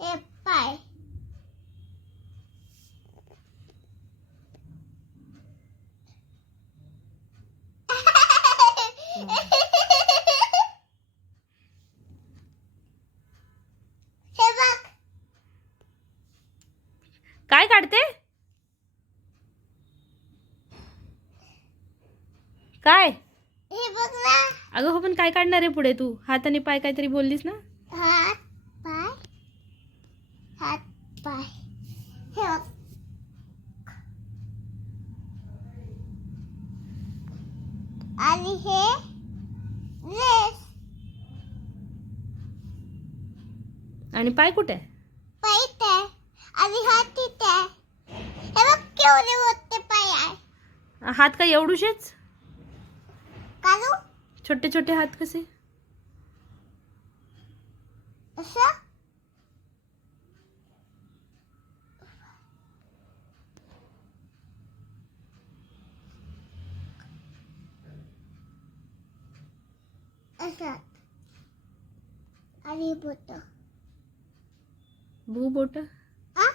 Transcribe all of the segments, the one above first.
हे पाय हे बघ काय काढते? काय? हे बघ ना. अगं हो पण काय काढणार आहे पुढे तू? हात आणि पाय काहीतरी बोललीस ना? हात पाय. हात पाय. हे बघ. आणि हे ड्रेस आणि पाय कुठे आहे? पाय इथे आहे. आणि हात तिथे आहे. हे बघ केवढे मोठे पाय आहे. हात काय एवढूशेच? छोटे छोटे हात कसे? आणि बोट. भू बोट? आ?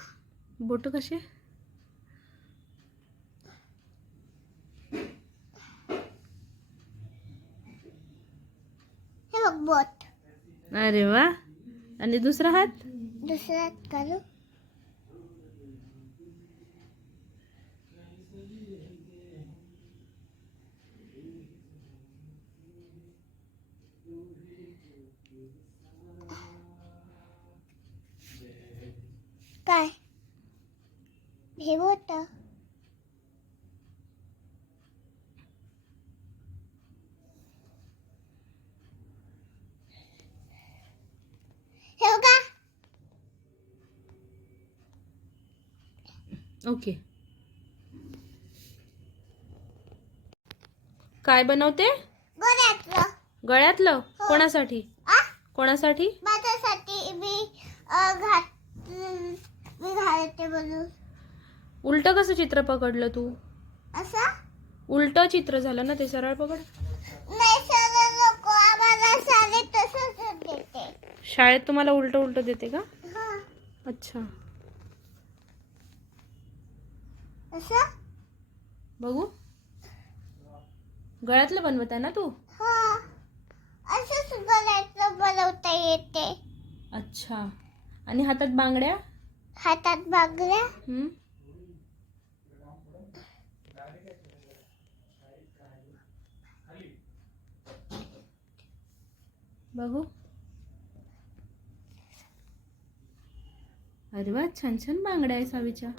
बोट कसे हे बघ बोट. अरे वा. आणि दुसरा हात? दुसरा काढू. काय? हे बोट हे बघा ओके. काय बनवते? गोऱ्यातलं गळ्यातलं? कोणासाठी? आ? कोणासाठी? माझ्यासाठी मी अ, घात मी घालते म्हणून. उलट कसं चित्र पकडलं तू? असं? उलट चित्र झालं ना ते सरळ पकड. नाही सर आम्हाला शाळेत तसंच देते. शाळेत तुम्हाला उलट उलट देते का? हा. अच्छा. असं? बघू. गळ्यातलं बनवत आहे ना तू? हा. असंच बनायचं बनवता येते. अच्छा. आणि हातात बांगड्या? हातात बांगड्या? हम्म. बघू. अरे वा छान छान बांगड्या आहे सावीच्या.